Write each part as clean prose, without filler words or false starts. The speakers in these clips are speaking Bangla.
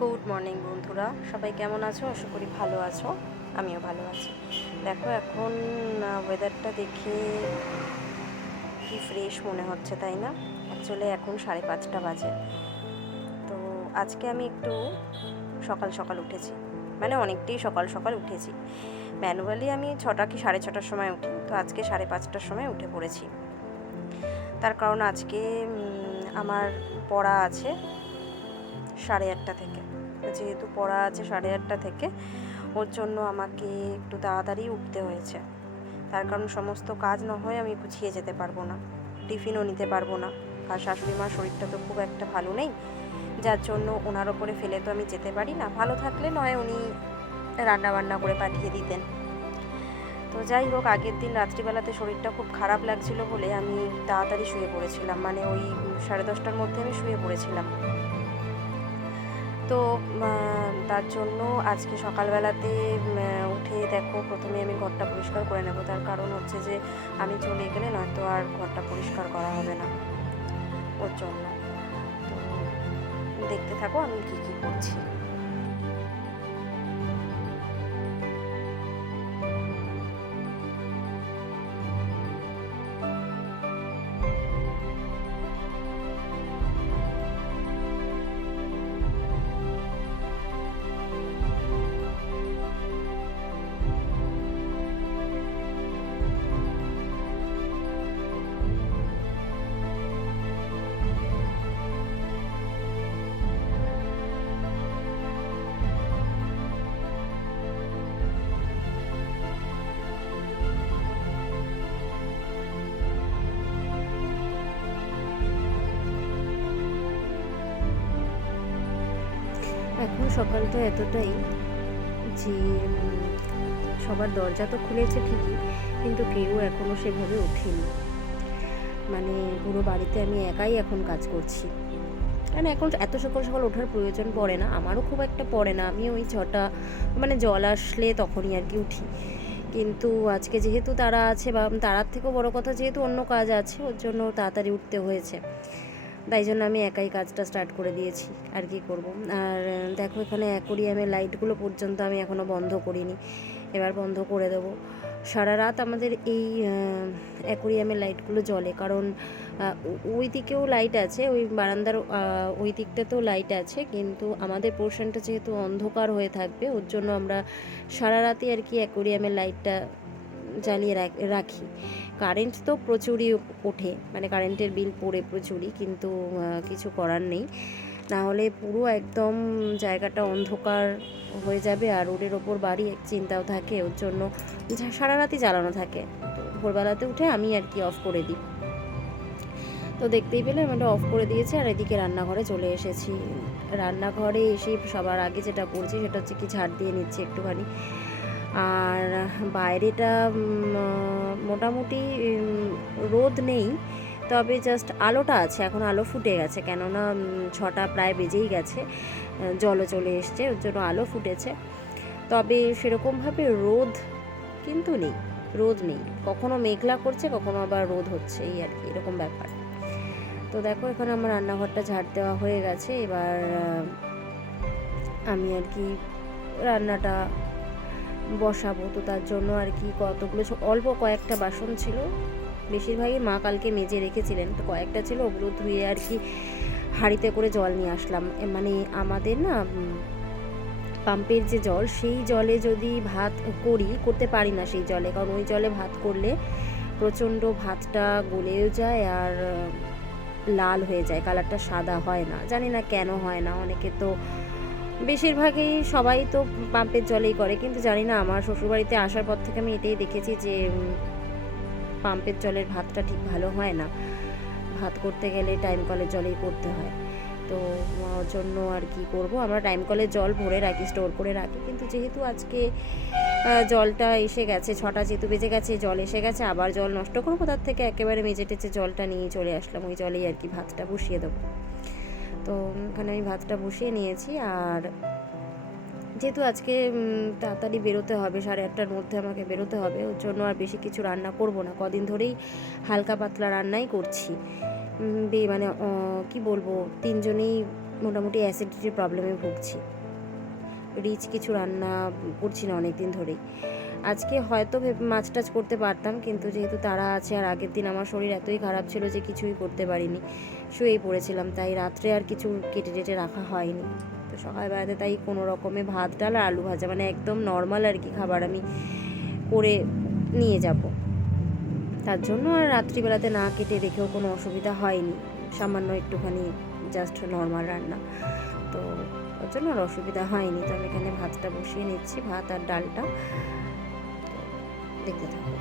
গুড মর্নিং বন্ধুরা, সবাই কেমন আছো? আশা করি ভালো আছো। আমিও ভালো আছি। দেখো এখন ওয়েদারটা দেখে কি ফ্রেশ মনে হচ্ছে, তাই না? অ্যাকচুয়ালি এখন 5:30 বাজে। তো আজকে আমি একটু সকাল সকাল উঠেছি, মানে অনেকটাই সকাল সকাল উঠেছি। ম্যানুয়ালি আমি 6টা কি 6:30টার সময় উঠি, তো আজকে 5:30টার সময় উঠে পড়েছি। তার কারণ আজকে আমার পড়া আছে 8:30 থেকে। যেহেতু পড়া আছে 8:30 থেকে, ওর জন্য আমাকে একটু তাড়াতাড়ি উঠতে হয়েছে। তার কারণ সমস্ত কাজ না হয় আমি গুছিয়ে যেতে পারবো না, টিফিনও নিতে পারবো না। আর শাশুড়ি মার শরীরটা তো খুব একটা ভালো নেই, যার জন্য ওনার ওপরে ফেলে তো আমি যেতে পারি না। ভালো থাকলে নয় উনি রান্না বান্না করে পাঠিয়ে দিতেন। তো যাই হোক, আগের দিন রাত্রিবেলাতে শরীরটা খুব খারাপ লাগছিল বলে আমি তাড়াতাড়ি শুয়ে পড়েছিলাম, মানে ওই 10:30টার মধ্যে আমি শুয়ে পড়েছিলাম। তো তার জন্য আজকে সকালবেলাতে উঠে দেখো, প্রথমে আমি ঘরটা পরিষ্কার করে নেব। তার কারণ হচ্ছে যে আমি চলে গেলে নয়তো আর ঘরটা পরিষ্কার করা হবে না, ওর জন্য। তো দেখতে থাকো আমি কী কী করছি। এখন সকালটা এতটাই যে সবার দরজা তো খুলেছে ঠিকই, কিন্তু কেউ এখনও সেভাবে ওঠেনি। মানে পুরো বাড়িতে আমি একাই এখন কাজ করছি। কারণ এখন এত সকাল সকাল ওঠার প্রয়োজন পড়ে না, আমারও খুব একটা পড়ে না। আমি ওই 6টা, মানে জল আসলে তখনই আর কি উঠি। কিন্তু আজকে যেহেতু তারা আছে, বা তারার থেকেও বড় কথা যেহেতু অন্য কাজ আছে, ওর জন্য তাড়াতাড়ি উঠতে হয়েছে। তাই জন্য আমি একাই কাজটা স্টার্ট করে দিয়েছি। আর কি করব। আর দেখো, এখানে অ্যাকোরিয়ামের লাইটগুলো পর্যন্ত আমি এখনও বন্ধ করিনি, এবার বন্ধ করে দেবো। সারা রাত আমাদের এই অ্যাকোরিয়ামের লাইটগুলো জ্বলে, কারণ ওই দিকেও লাইট আছে, ওই বারান্দার ওই দিকটাতেও লাইট আছে, কিন্তু আমাদের পোর্শনটা যেহেতু অন্ধকার হয়ে থাকবে, ওর জন্য আমরা সারা রাতে আর কি অ্যাকোরিয়ামের লাইটটা জ্বালিয়ে রাখি। কারেন্ট তো প্রচুরই ওঠে, মানে কারেন্টের বিল পড়ে প্রচুরই, কিন্তু কিছু করার নেই। না হলে পুরো একদম জায়গাটা অন্ধকার হয়ে যাবে, আর রোডের ওপর বাড়ি, এক চিন্তাও থাকে। ওর জন্য সারা রাতই জ্বালানো থাকে। তো ভোরবেলাতে উঠে আমি আর কি অফ করে দিই। তো দেখতেই পেলে আমি এটা অফ করে দিয়েছি, আর এদিকে রান্নাঘরে চলে এসেছি। রান্নাঘরে এসে সবার আগে যেটা করছি সেটা হচ্ছে কি ঝাড় দিয়ে নিচ্ছি একটুখানি। আর বাইরেটা মোটামুটি রোদ নেই, তবে জাস্ট আলোটা আছে। এখন আলো ফুটে গেছে, কেননা 6টা প্রায় বেজেই গেছে, জলও চলে এসছে, ওর জন্য আলো ফুটেছে। তবে সেরকমভাবে রোদ কিন্তু নেই, রোদ নেই। কখনো মেঘলা করছে, কখনো আবার রোদ হচ্ছে, এই আর কি, এরকম ব্যাপার। তো দেখো, এখানে আমার রান্নাঘরটা ঝাড় দেওয়া হয়ে গেছে। এবার আমি আর কি রান্নাটা বসাবো। তো তার জন্য আর কি কতগুলো অল্প কয়েকটা বাসন ছিল, বেশিরভাগই মা কালকে মেজে রেখেছিলেন, তো কয়েকটা ছিল, ওগুলো ধুয়ে আর কি হাঁড়িতে করে জল নিয়ে আসলাম। মানে আমাদের না পাম্পের যে জল, সেই জলে যদি ভাত করতে পারি না সেই জলে, কারণ ওই জলে ভাত করলে প্রচণ্ড ভাতটা গলেও যায় আর লাল হয়ে যায়, কালারটা সাদা হয় না। জানি না কেন হয় না, অনেকে তো, বেশিরভাগই সবাই তো পাম্পের জলেই করে, কিন্তু জানি না, আমার শ্বশুরবাড়িতে আসার পর থেকে আমি এটাই দেখেছি যে পাম্পের জলের ভাতটা ঠিক ভালো হয় না। ভাত করতে গেলে টাইম কলের জলেই করতে হয়। তো ওর জন্য আর কি করব, আমরা টাইম কলের জল ভরে রাখি, স্টোর করে রাখি। কিন্তু যেহেতু আজকে জলটা এসে গেছে, 6টা যেহেতু বেজে গেছে, জল এসে গেছে, আবার জল নষ্ট করবো, তার থেকে একেবারে মেজে টেচে জলটা নিয়ে চলে আসলাম, ওই জলেই আর কি ভাতটা বসিয়ে দেবো। তো এখানে আমি ভাতটা বসিয়ে নিয়েছি। আর যেহেতু আজকে তাড়াতাড়ি বেরোতে হবে, 8:30টার মধ্যে আমাকে বেরোতে হবে, ওর জন্য আর বেশি কিছু রান্না করব না। কদিন ধরেই হালকা পাতলা রান্নাই করছি। মানে কি বলবো, 3জনেই মোটামুটি অ্যাসিডিটির প্রবলেমে ভুগছি। রিচ কিছু রান্না করছি না অনেক দিন ধরেই। আজকে হয়তো মাছ টাছ করতে পারতাম, কিন্তু যেহেতু তারা আছে আর আগের দিন আমার শরীর এতই খারাপ ছিল যে কিছুই করতে পারিনি, শুয়েই পড়েছিলাম, তাই রাত্রে আর কিছু কেটে টেটে রাখা হয়নি। তো সকালবেলাতে তাই কোনো রকমে ভাত ডাল আর আলু ভাজা, মানে একদম নর্মাল আর কি খাবার আমি করে নিয়ে যাব। তার জন্য আর রাত্রিবেলাতে না কেটে রেখেও কোনো অসুবিধা হয়নি, সামান্য একটুখানি জাস্ট নর্মাল রান্না, তো ওর জন্য আর অসুবিধা হয়নি। তো আমি এখানে ভাতটা বসিয়ে নিচ্ছি, ভাত আর ডালটা, দেখতে থাকো।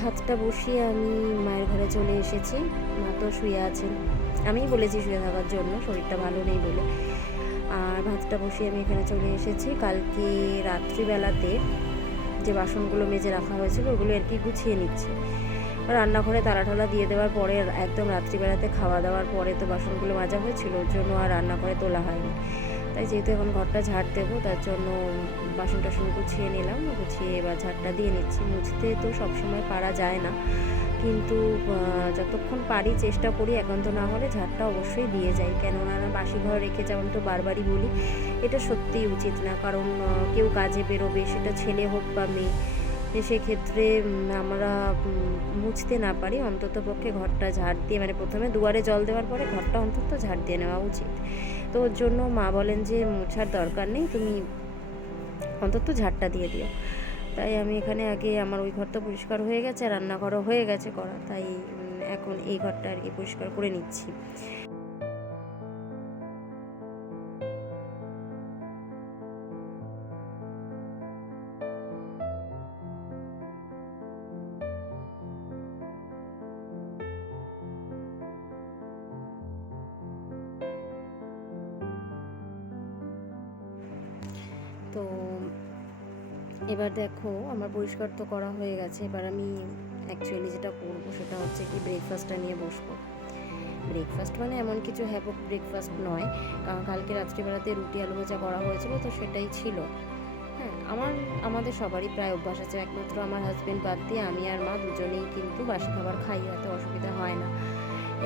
ভাতটা বসিয়ে আমি মায়ের ঘরে চলে এসেছি। মা তো শুয়ে আছেন, আমিই বলেছি শুয়ে থাকার জন্য, শরীরটা ভালো নেই বলে। আর ভাতটা বসিয়ে আমি এখানে চলে এসেছি। কালকে রাত্রিবেলাতে যে বাসনগুলো মেজে রাখা হয়েছিল ওগুলো আর কি গুছিয়ে নিচ্ছি। রান্নাঘরে তালা ঠালা দিয়ে দেওয়ার পরে একদম রাত্রিবেলাতে খাওয়া দাওয়ার পরে তো বাসনগুলো মাজা হয়েছিল, ওর জন্য আর রান্নাঘরে তোলা হয়নি। তাই যেহেতু এখন ঘরটা ঝাড় দেবো, তার জন্য বাসন টাসন গুছিয়ে নিলাম, গুছিয়ে এবার ঝাড়টা দিয়ে নিচ্ছি। মুছতে তো সবসময় পারা যায় না, কিন্তু যতক্ষণ পারি চেষ্টা করি, একান্ত না হলে ঝাড়টা অবশ্যই দিয়ে যাই। কেননা বাসি ঘর রেখে যেমন তো বারবারই বলি, এটা সত্যিই উচিত না। কারণ কেউ কাজে বেরোবে, সেটা ছেলে হোক বা মেয়ে, সেক্ষেত্রে আমরা মুছতে না পারি, অন্তত পক্ষে ঘরটা ঝাড় দিয়ে, মানে প্রথমে দুয়ারে জল দেওয়ার পরে ঘরটা অন্তত ঝাড় দিয়ে নেওয়া উচিত। তো ওর জন্য মা বলেন যে মোছার দরকার নেই, তুমি অন্তত ঝাড়টা দিয়ে দিও। তাই আমি এখানে আগে আমার ওই ঘরটা পরিষ্কার হয়ে গেছে, রান্নাঘরও হয়ে গেছে করা, তাই এখন এই ঘরটা আর কি পরিষ্কার করে নিচ্ছি। তো এবার দেখো, আমার পরিষ্কার তো করা হয়ে গেছে। এবার আমি অ্যাকচুয়ালি যেটা করবো সেটা হচ্ছে কি, ব্রেকফাস্টটা নিয়ে বসবো। ব্রেকফাস্ট মানে এমন কিছু হ্যাভক ব্রেকফাস্ট নয়, কারণ কালকে রাত্রিবেলাতে রুটি আলু ভাজা করা হয়েছিল, তো সেটাই ছিল। হ্যাঁ, আমাদের সবারই প্রায় অভ্যাস আছে, একমাত্র আমার হাজব্যান্ড বাদ দিয়ে আমি আর মা দুজনেই কিন্তু বাসি খাবার খাই, এত অসুবিধা হয় না।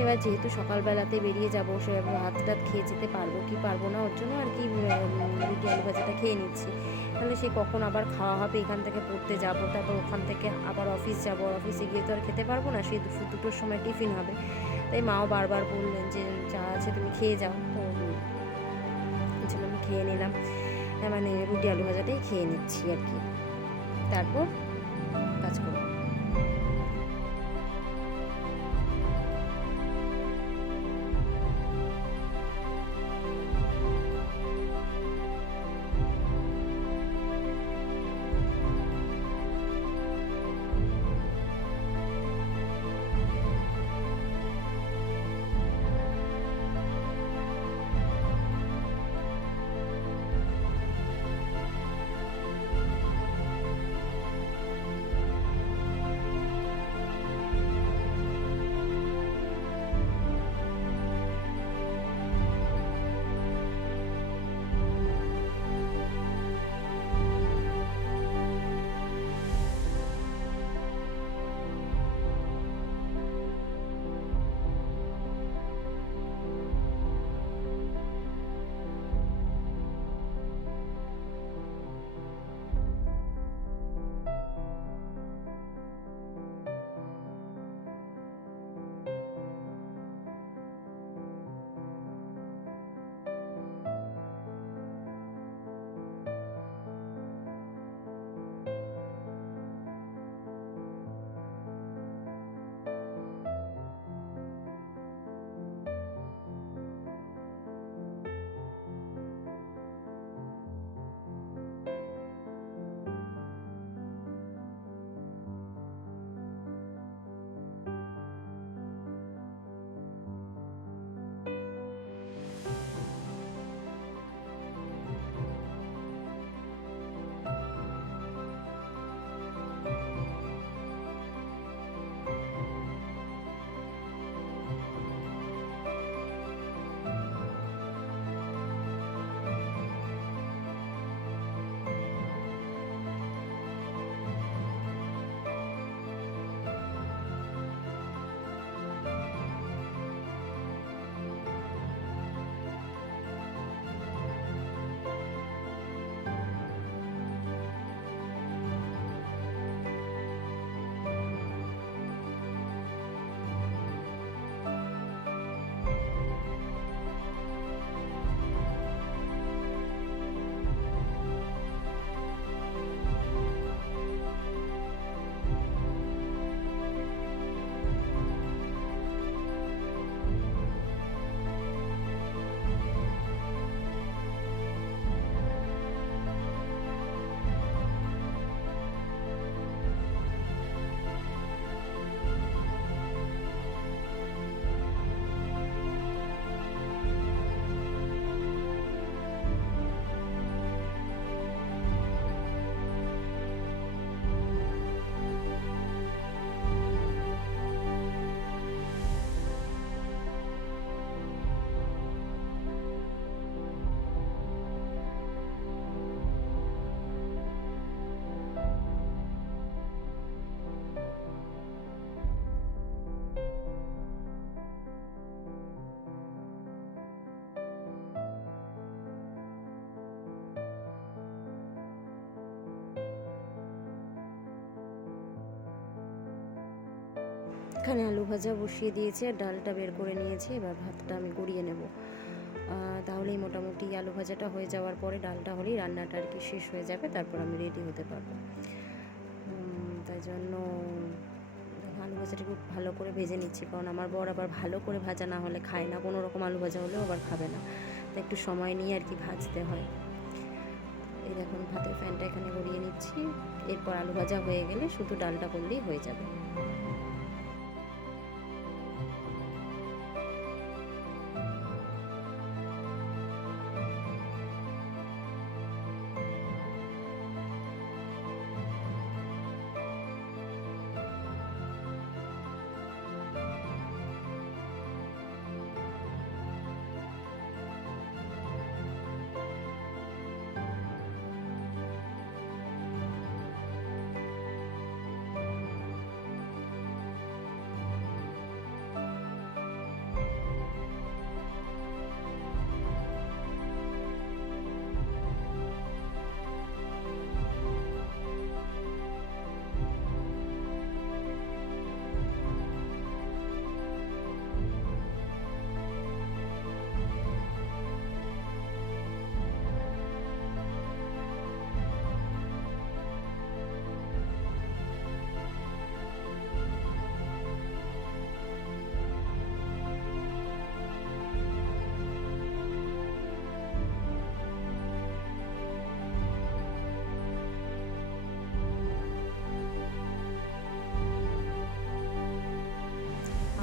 এবার যেহেতু সকালবেলাতে বেরিয়ে যাবো, সেভাবে ভাত টাত খেয়ে যেতে পারবো কি পারবো না, ওর জন্য আর কি রুটি আলু ভাজাটা খেয়ে নিচ্ছি। তাহলে সে কখন আবার খাওয়া হবে, এখান থেকে পড়তে যাব, তারপর ওখান থেকে আবার অফিস যাব, অফিসে গিয়ে তো আর খেতে পারবো না, সেই দুটোর সময় টিফিন হবে। তাই মাও বারবার বললেন যে যা আছে তুমি খেয়ে যাও, তো আমি খেয়ে নিলাম। মানে রুটি আলু ভাজাটাই খেয়ে নিচ্ছি আর কি, তারপর কাজ করবো। এখানে আলু ভাজা বসিয়ে দিয়েছি আর ডালটা বের করে নিয়েছি। এবার ভাতটা আমি গড়িয়ে নেব, তাহলেই মোটামুটি আলু ভাজাটা হয়ে যাওয়ার পরে ডালটা হলেই রান্নাটা আর কি শেষ হয়ে যাবে, তারপর আমি রেডি হতে পারবো। তাই জন্য আলু ভাজাটা খুব ভালো করে ভেজে নিচ্ছি, কারণ আমার বর আবার ভালো করে ভাজা না হলে খায় না, কোনো রকম আলু ভাজা হলেও আবার খাবে না, তাই একটু সময় নিয়ে আর কি ভাজতে হয়। এই দেখুন ভাতের ফ্যানটা এখানে গড়িয়ে নিচ্ছি, এরপর আলু ভাজা হয়ে গেলে শুধু ডালটা করলেই হয়ে যাবে।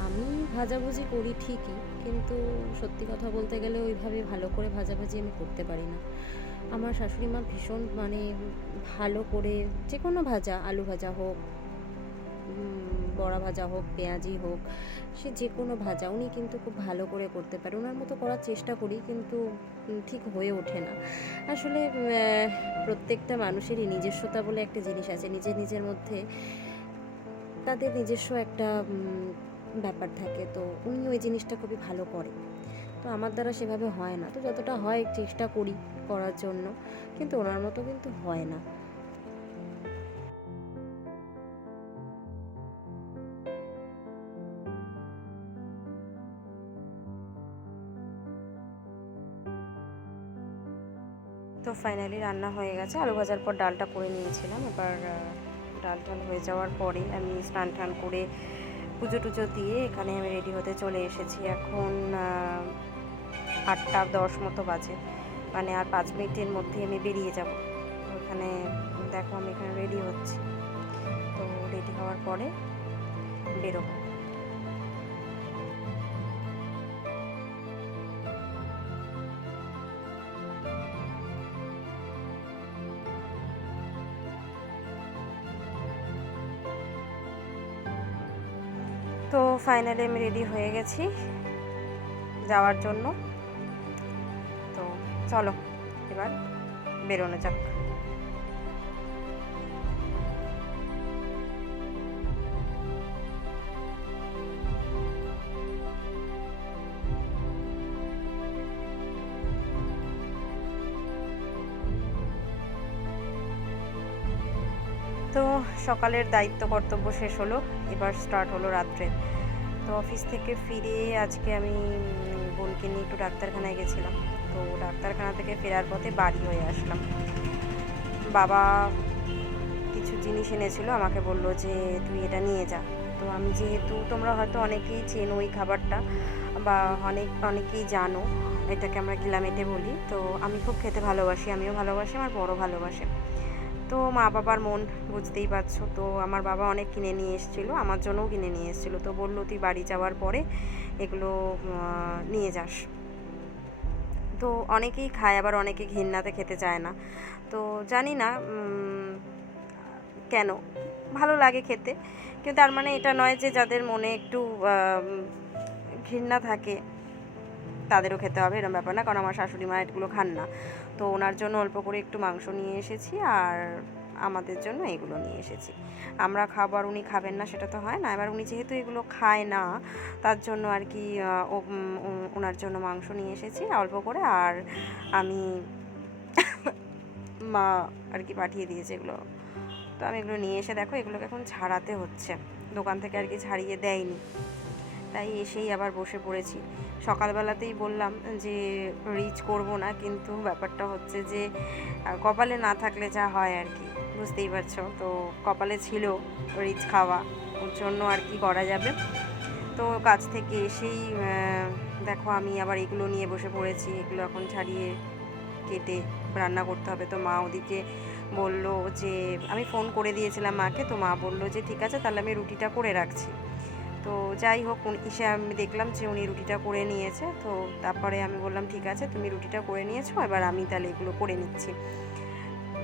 আমি ভাজাভুজি করি ঠিকই, কিন্তু সত্যি কথা বলতে গেলে ওইভাবে ভালো করে ভাজাভাজি আমি করতে পারি না। আমার শাশুড়ি মা ভীষণ মানে ভালো করে যে কোনো ভাজা, আলু ভাজা হোক, বড়া ভাজা হোক, পেঁয়াজি হোক, সে যে কোনো ভাজা উনি কিন্তু খুব ভালো করে করতে পারে। ওনার মতো করার চেষ্টা করি, কিন্তু ঠিক হয়ে ওঠে না আসলে। প্রত্যেকটা মানুষেরই নিজস্বতা বলে একটা জিনিস আছে, নিজের নিজের মধ্যে তাদের নিজস্ব একটা ব্যাপার থাকে, তো উনি ওই জিনিসটা খুবই ভালো করে। তো আমার দ্বারা সেভাবে হয় না, তো যতটা হয় চেষ্টা করি করার জন্য, কিন্তু ওনার মতো কিন্তু হয় না। তো ফাইনালি রান্না হয়ে গেছে, আলু ভাজার পর ডালটা করে নিয়েছিলাম। এবার ডাল টাল হয়ে যাওয়ার পরে আমি স্নান টান করে পুজো টুজো দিয়ে এখানে আমি রেডি হতে চলে এসেছি। এখন 8টা 10 মতো বাজে, মানে আর 5 মিনিটের মধ্যে আমি বেরিয়ে যাব। তো এখানে দেখো আমি এখানে রেডি হচ্ছি, তো রেডি হওয়ার পরে বেরোবো। তো ফাইনালি আমি রেডি হয়ে গেছি যাওয়ার জন্য। তো চলো এবার বেরোনো যাক। তো সকালের দায়িত্ব কর্তব্য শেষ হলো, এবার স্টার্ট হলো রাত্রে। তো অফিস থেকে ফিরে আজকে আমি বোনকে নিয়ে একটু ডাক্তারখানায় গেছিলাম। তো ডাক্তারখানা থেকে ফেরার পথে বাড়ি হয়ে আসলাম। বাবা কিছু জিনিস এনেছিল, আমাকে বললো যে তুই এটা নিয়ে যা। তো আমি যেহেতু, তোমরা হয়তো অনেকেই চেনো ওই খাবারটা, বা অনেকেই জানো, এটাকে আমরা গিলামেটে বলি। তো আমি খুব খেতে ভালোবাসি, আমিও ভালোবাসি, আমার বড় ভালোবাসে। তো মা বাবার মন বুঝতেই পারছো, তো আমার বাবা অনেক কিনে নিয়ে এসেছিলো, আমার জন্যও কিনে নিয়ে এসেছিলো। তো বললো তুই বাড়ি যাওয়ার পরে এগুলো নিয়ে যাস। তো অনেকেই খায়, আবার অনেকে ঘৃণাতে খেতে চায় না। তো জানি না কেন, ভালো লাগে খেতে, কিন্তু তার মানে এটা নয় যে যাদের মনে একটু ঘৃণা থাকে তাদেরও খেতে হবে, এরকম ব্যাপার না। কারণ আমার শাশুড়ি মা এগুলো খান না, তো ওনার জন্য অল্প করে একটু মাংস নিয়ে এসেছি, আর আমাদের জন্য এগুলো নিয়ে এসেছি। আমরা খাবো আর উনি খাবেন না সেটা তো হয় না। এবার উনি যেহেতু এগুলো খায় না, তার জন্য আর কি ওনার জন্য মাংস নিয়ে এসেছি অল্প করে, আর আমি মা আর কি পাঠিয়ে দিয়েছে এগুলো। তো আমি এগুলো নিয়ে এসে দেখো এগুলোকে এখন ঝাড়াতে হচ্ছে। দোকান থেকে আর কি ছাড়িয়ে দেয়নি, তাই এসেই আবার বসে পড়েছি। সকালবেলাতেই বললাম যে রিচ করব না, কিন্তু ব্যাপারটা হচ্ছে যে কপালে না থাকলে যা হয় আর কি, বুঝতেই পারছো। তো কপালে ছিল রিচ খাওয়া, ওর জন্য আর কি করা যাবে। তো কাজ থেকে এসেই দেখো আমি আবার এগুলো নিয়ে বসে পড়েছি। এগুলো এখন ছাড়িয়ে কেটে রান্না করতে হবে। তো মা ওদিকে বলল যে, আমি ফোন করে দিয়েছিলাম মাকে, তো মা বলল যে ঠিক আছে তাহলে আমি রুটিটা করে রাখছি। তো যাই হোক, এসে আমি দেখলাম যে উনি রুটিটা করে নিয়েছে। তো তারপরে আমি বললাম ঠিক আছে তুমি রুটিটা করে নিয়েছো, এবার আমি তাহলে এগুলো করে নিচ্ছি।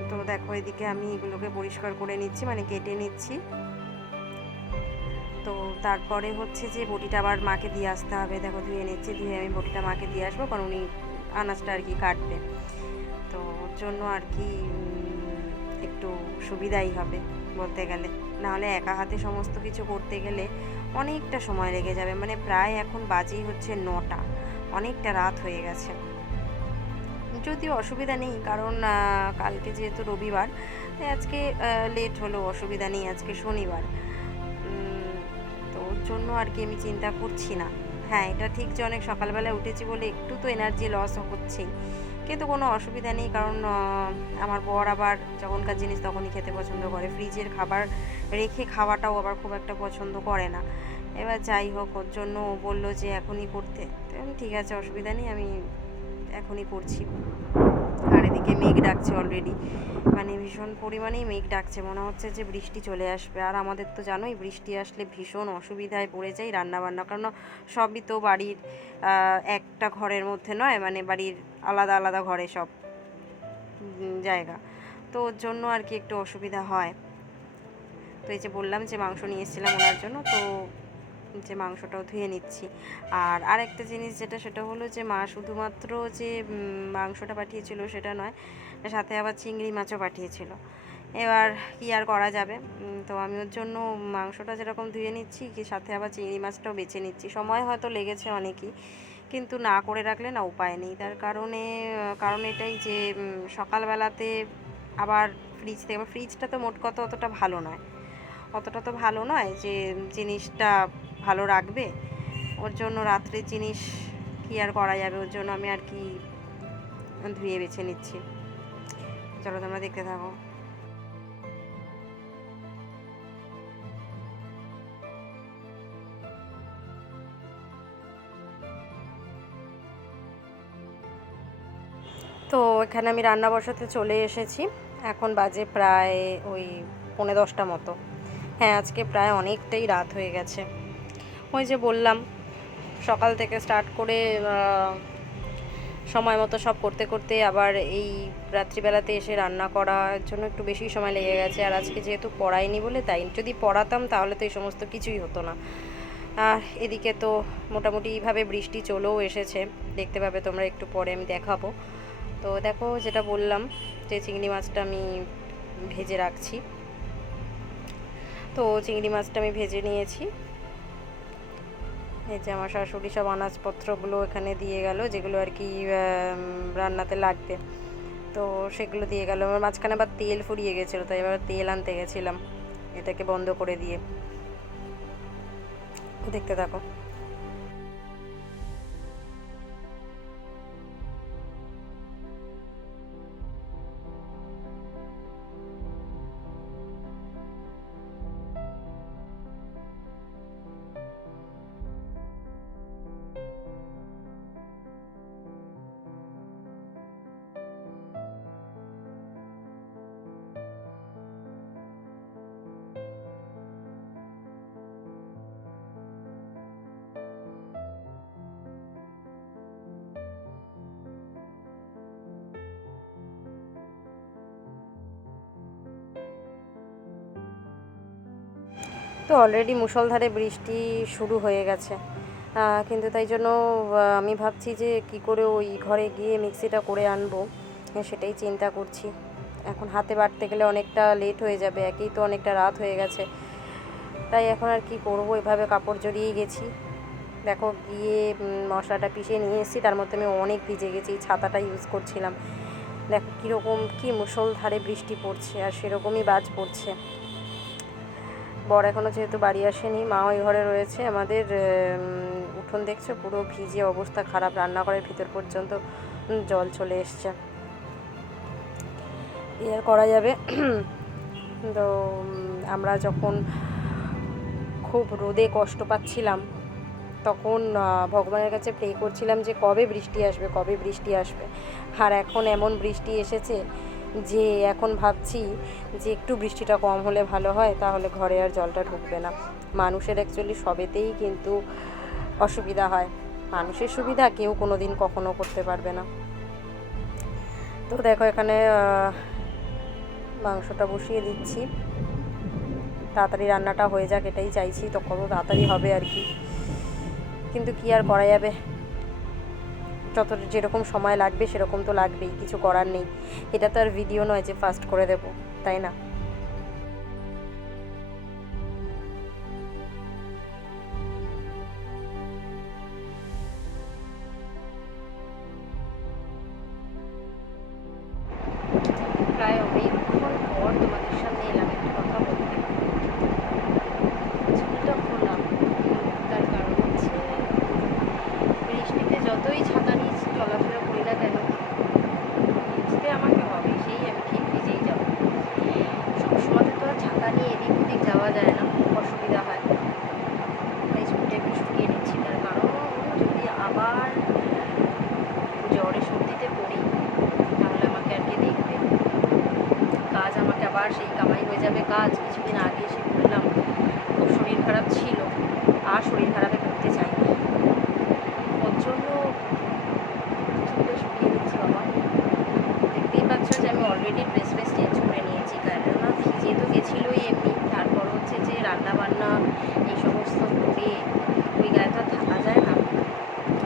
তো দেখো এদিকে আমি এগুলোকে পরিষ্কার করে নিচ্ছি, মানে কেটে নিচ্ছি। তো তারপরে হচ্ছে যে বটিটা আবার মাকে দিয়ে আসতে হবে। দেখো ধুয়ে নিচ্ছি, ধুয়ে আমি বটিটা মাকে দিয়ে আসবো, কারণ উনি আনাজটা আর কি কাটবে। তো ওর জন্য আর কি একটু সুবিধাই হবে বলতে গেলে, নাহলে একা হাতে সমস্ত কিছু করতে গেলে অনেকটা সময় লেগে যাবে। মানে প্রায় এখন বাজেই হচ্ছে 9টা, অনেকটা রাত হয়ে গেছে। যদিও অসুবিধা নেই, কারণ কালকে যেহেতু রবিবার, তাই আজকে লেট হলো, অসুবিধা নেই, আজকে শনিবার। তো ওর জন্য আর কি আমি চিন্তা করছি না। হ্যাঁ, এটা ঠিক যে অনেক সকালবেলায় উঠেছি বলে একটু তো এনার্জি লস হচ্ছেই, কিন্তু কোনো অসুবিধা নেই, কারণ আমার বর আবার যখনকার জিনিস তখনই খেতে পছন্দ করে, ফ্রিজের খাবার রেখে খাওয়াটাও আবার খুব একটা পছন্দ করে না। এবার যাই হোক, ওর জন্য ও বললো যে এখনই করতে, তো ঠিক আছে অসুবিধা নেই, আমি এখনই করছি। আর এদিকে মেঘ ডাকছে অলরেডি, মানে ভীষণ পরিমাণেই মেঘ ডাকছে, মনে হচ্ছে যে বৃষ্টি চলে আসবে। আর আমাদের তো জানোই বৃষ্টি আসলে ভীষণ অসুবিধায় পড়ে যায় রান্নাবান্না, কারণ সবই তো বাড়ির একটা ঘরের মধ্যে নয়, মানে বাড়ির আলাদা আলাদা ঘরে সব জায়গা, তো ওর জন্য আর কি একটু অসুবিধা হয়। তো এই যে বললাম যে মাংস নিয়ে এসেছিলাম ওনার জন্য, তো যে মাংসটাও ধুয়ে নিচ্ছি। আর আরেকটা জিনিস যেটা, সেটা হলো যে মা শুধুমাত্র যে মাংসটা পাঠিয়েছিল সেটা নয়, সাথে আবার চিংড়ি মাছও পাঠিয়েছিল। এবার কি আর করা যাবে, তো আমি ওর জন্য মাংসটা যেরকম ধুয়ে নিচ্ছি, কি সাথে আবার চিংড়ি মাছটাও বেছে নিচ্ছি। সময় হয়তো লেগেছে অনেকই, কিন্তু না করে রাখলে না উপায় নেই। তার কারণ এটাই যে সকালবেলাতে আবার ফ্রিজ থেকে, ফ্রিজটা তো মোট কথা অতটা তো ভালো নয় যে জিনিসটা ভালো রাখবে। ওর জন্য রাত্রের জিনিস কি আর করা যাবে, ওর জন্য আমি আর কি ধুয়ে বেছে নিচ্ছি। চলো তোমরা দেখতে থাকো। তো এখানে আমি রান্না বসাতে চলে এসেছি। এখন বাজে প্রায় ওই 9:45 মতো। হ্যাঁ, আজকে প্রায় অনেকটাই রাত হয়ে গেছে। ওই যে বললাম, সকাল থেকে স্টার্ট করে সময় মতো সব করতে করতে আবার এই রাত্রিবেলাতে এসে রান্না করার জন্য একটু বেশি সময় লেগে গেছে। আর আজকে যেহেতু পড়াইনি বলে, তাই যদি পড়াতাম তাহলে তো এই সমস্ত কিছুই হতো না। আর এদিকে তো মোটামুটিভাবে বৃষ্টি চলেও এসেছে, দেখতে পাবে তোমরা একটু পরে, আমি দেখাবো। তো দেখো, যেটা বললাম যে চিংড়ি মাছটা আমি ভেজে রাখছি। তো চিংড়ি মাছটা আমি ভেজে নিয়েছি। এই যে আমার শাশুড়ি সব আনাজপত্রগুলো এখানে দিয়ে গেল, যেগুলো আর কি রান্নাতে লাগবে, তো সেগুলো দিয়ে গেল। আমার মাঝখানে আবার তেল ফুরিয়ে গেছিলো, তাই এবার তেল আনতে গেছিলাম এটাকে বন্ধ করে দিয়ে। দেখতে থাকো। তো অলরেডি মুষলধারে বৃষ্টি শুরু হয়ে গেছে, কিন্তু তাই জন্য আমি ভাবছি যে কি করে ওই ঘরে গিয়ে মিক্সিটা করে আনবো, সেটাই চিন্তা করছি। এখন হাতে বাটতে গেলে অনেকটা লেট হয়ে যাবে, একেই তো অনেকটা রাত হয়ে গেছে। তাই এখন আর কি করবো, এভাবে কাপড় জড়িয়ে গেছি। দেখো গিয়ে মশলাটা পিষে নিয়ে এসেছি, তার মধ্যে আমি অনেক ভিজে গেছি, ছাতাটা ইউজ করছিলাম। দেখো কীরকম কি মুষলধারে বৃষ্টি পড়ছে, আর সেরকমই বাজ পড়ছে। বর এখনও যেহেতু বাড়ি আসেনি, মা ওই ঘরে রয়েছে। আমাদের উঠোন দেখছো পুরো ভিজে অবস্থা খারাপ, রান্নাঘরের ভিতর পর্যন্ত জল চলে এসছে। আর করা যাবে। তো আমরা যখন খুব রোদে কষ্ট পাচ্ছিলাম তখন ভগবানের কাছে প্রে করছিলাম যে কবে বৃষ্টি আসবে, কবে বৃষ্টি আসবে। আর এখন এমন বৃষ্টি এসেছে যে এখন ভাবছি যে একটু বৃষ্টিটা কম হলে ভালো হয়, তাহলে ঘরে আর জলটা ঢুকবে না। মানুষের অ্যাকচুয়ালি সবেতেই কিন্তু অসুবিধা হয়, মানুষের সুবিধা কেউ কোনো দিন কখনো করতে পারবে না। তো দেখো এখানে মাংসটা বসিয়ে দিচ্ছি, তাড়াতাড়ি রান্নাটা হয়ে যাক এটাই চাইছি, তো কত তাড়াতাড়ি হবে আর কি, কিন্তু কি আর করা যাবে, যত যেরকম সময় লাগবে সেরকম তো লাগবেই, কিছু করার নেই। এটা তো আর ভিডিও নয় যে ফাস্ট করে দেব, তাই না? প্রায় অনেকক্ষণ পর তোমাদের সামনে এলাম একটা কথা বলতে। চুলটা খোলাম, তার কারণ হচ্ছে বৃষ্টিতে যতই ছাতা নিয়ে চলাফেরা করি না কেন, ভিজতে আমাকে হবে, সেই আমি ঠিক ভিজেই যাবো। সবসময় তো আর ছাতা নিয়ে এদিক ওদিক যাওয়া যায় না, অসুবিধা হয়। তাই চুলটা একটু শুকিয়ে নিচ্ছি, তার কারণ যদি আবার জ্বরে সর্দিতে পড়ি তাহলে আমাকে আর কে দেখবে, কাজ আমাকে আবার সেই কামাই হয়ে যাবে কাজ। কিছুদিন আগে এসে বললাম খুব শরীর খারাপ ছিল, আর শরীর খারাপে করতে চাই না, ওর জন্য চুলটা শুকিয়ে দিচ্ছি। বাবা দেখতেই পাচ্ছ যে আমি অলরেডি ড্রেস চেঞ্জ করে নিয়েছি, কেননা ভিজে তো গেছিলোই এমনি, তারপর হচ্ছে যে রান্নাবান্না এই সমস্ত করে ওই গায়ে তো থাকা যায় না,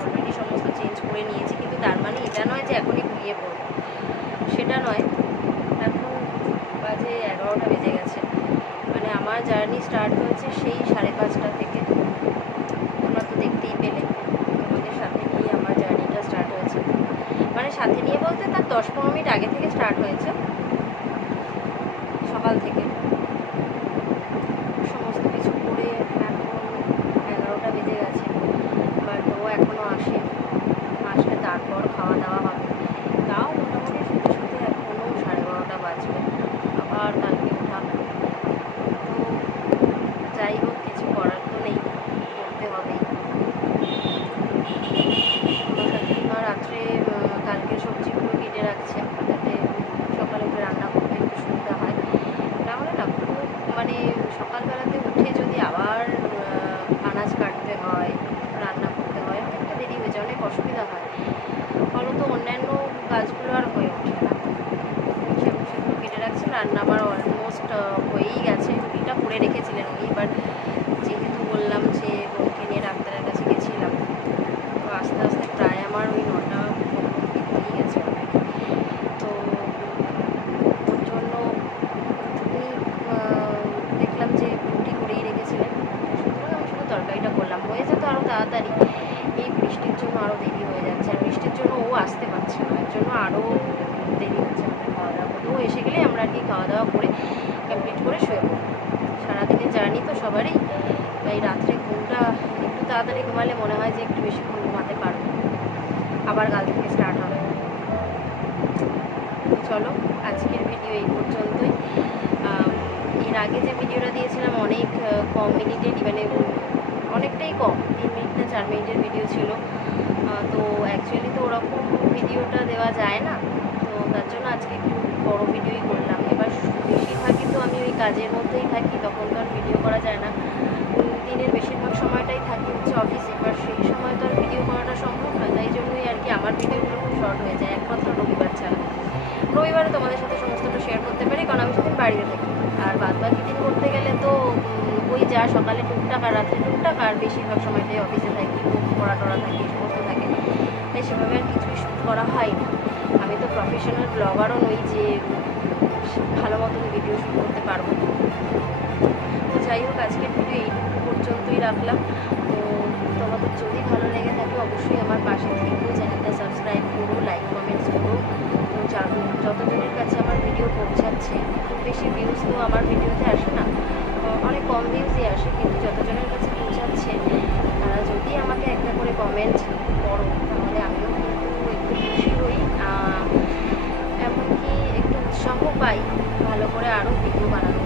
অলরেডি সমস্ত চেঞ্জ করে নিয়েছি। কিন্তু তার মানে এটা নয় যে এখনই ঘুমিয়ে পড়বো, সেটা নয়। এখন বাজে 11টা বেজে গেছে, মানে আমার জার্নি স্টার্ট হয়েছে সেই 5:30টা থেকে। তোমরা তো দেখতেই পেলে, তোমাদের সাথে নিয়ে আমার জার্নিটা স্টার্ট হয়েছে, মানে সাথে নিয়ে বলতে তার 10-15 মিনিট আগে থেকে স্টার্ট হয়েছে, সকাল থেকে সমস্ত কিছু করে এখন 11টা বেজে গেছে। বাট ও এখনও আসেনি, আসলে তারপর খাওয়া দাওয়া হবে। তাও মোটামুটি শুতে শুতে এখনও 12:30টা বাজবে, আবার কালকে ওঠা। তো যাই হোক, কিছু করার তো নেই, করতে হবেই। কাকিমা রাত্রে কালকে সবজিগুলো কেটে রাখছে যাতে সকালে উঠে রান্না করতে একটু সুবিধা হয়। নাহলে না খুব মানে সকালবেলাতে উঠে যদি আবার আনাজ কাটতে হয়, রান্না করতে হয়, অনেকটা দেরি হয়ে যায়, অনেক অসুবিধা হয়। ফলত অন্যান্য কাজগুলো আর হয়ে ওঠে না। সেগুলো কেটে রাখছে, রান্না আমার অলমোস্ট হয়েই গেছে। রুটিটা করে রেখেছিলেন উনি, এবার যেহেতু বললাম যে বোনকে নিয়ে ডাক্তারের কাছে গেছিলাম, তো আস্তে আস্তে প্রায় আমার ওই 9টা হয়েই গেছে অলরেডি। তো ওর জন্য উনি দেখলাম যে রুটি করেই রেখেছিলেন, সুতরাং আমি শুধু তরকারিটা করলাম, হয়ে যেত আরও তাড়াতাড়ি। এই বৃষ্টির জন্য আরও দেরি হয়ে যাচ্ছে, আর বৃষ্টির জন্য ও আসতে পারছে না, এর জন্য আরও দেরি হচ্ছে আমাদের খাওয়া দাওয়া করতে। ও এসে গেলে আমরা আর কি খাওয়া দাওয়া করে কমপ্লিট করে শুয়ে পড়ব। সারাদিনের জার্নি তো সবারই, তাই রাত্রে ঘুমটা একটু তাড়াতাড়ি ঘুমালে মনে হয় যে একটু বেশিক্ষণ ঘুমাতে পারবো, আবার কাল থেকে স্টার্ট হবে। চলো আজকের ভিডিও এই পর্যন্তই। এর আগে যে ভিডিওটা দিয়েছিলাম অনেক কম মিনিটেরই, মানে অনেকটাই কম, 3 মিনিট না 4 মিনিটের ভিডিও ছিল। তো অ্যাকচুয়ালি তো ওরকম ভিডিওটা দেওয়া যায় না, তো তার জন্য আজকে একটু বড় ভিডিওই করলাম। এবার বেশিরভাগই তো আমি ওই কাজের মধ্যেই থাকি, তখন তো আর ভিডিও করা যায় না। দিনের বেশিরভাগ সময়টাই থাকি হচ্ছে অফিসে, এবার সেই সময় তো আর ভিডিও করাটা সম্ভব না, তাই জন্যই আর কি আমার ভিডিওগুলো খুব শর্ট হয়ে যায়, একমাত্র রবিবার ছাড়া। রবিবারে তোমাদের সাথে সমস্তটা শেয়ার করতে পারি, কারণ আমি সেদিন বাড়িতে থাকি। আর বাদ বাকি দিন করতে গেলে তো ওই যা সকালে টুকটাক আর রাত্রে টুকটাক, আর বেশিরভাগ সময়টাই অফিসে থাকি, পড়া টড়া থাকে, এই সমস্ত থাকে, তাই সেভাবে আর কিছুই শ্যুট করা হয় না। আমি তো প্রফেশনাল ব্লগারও নই যে ভালো মতন ভিডিও শ্যুট করতে পারবো। তো যাই হোক, আজকের ভিডিও এই পর্যন্তই রাখলাম। তো তোমাদের যদি ভালো লেগে থাকে অবশ্যই আমার পাশে থেকো, চ্যানেলটা সাবস্ক্রাইব করো, লাইক কমেন্টস করো। তো যতজনের কাছে আমার ভিডিও পৌঁছাচ্ছে, খুব বেশি ভিউজ তো আমার ভিডিওতে আসে না, অনেক কম ভিউ পাই ভালো করে আরও ভিডিও বানানোর